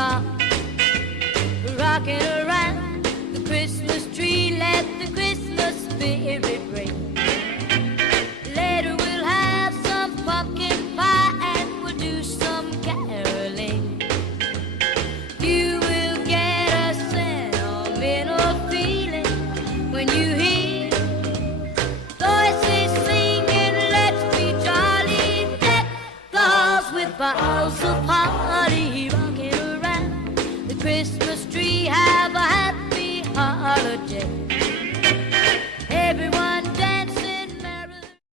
stop rocking around the Christmas tree. Let the Christmas spirit ring. Later we'll have some pumpkin pie and we'll do some caroling. You will get a sentimental feeling when you hear voices singing, let's be jolly. Deck the halls with boughs of holly, rocking around the Christmas tree.